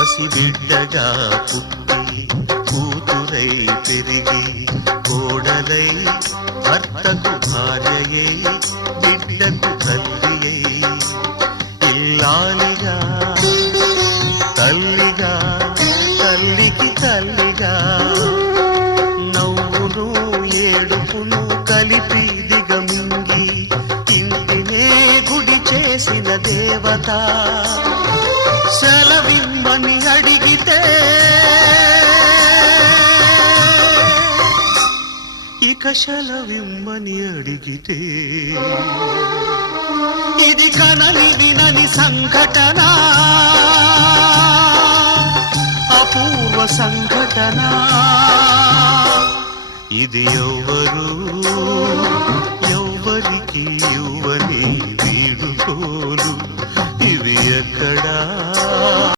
పసిబిడ్డగా పుట్టి కూతురై పెరిగి కోడలై భర్తకు భార్యయై బిడ్డకు తల్లియై ఇల్లాలిగా తల్లిగా తల్లికి తల్లిగా నవ్వును ఏడుపును కలిపి దిగమింగి ఇంటినే గుడి చేసిన దేవత సెలవిమ్మని అడిగితే ఇక సెలవిమ్మని అడిగితే ఇది కనని వినని సంఘటన అపూర్వ సంఘటన ఇది ఎవ్వరికి ఇవ్వని వీడుకోలు ఇవి ఎక్కడా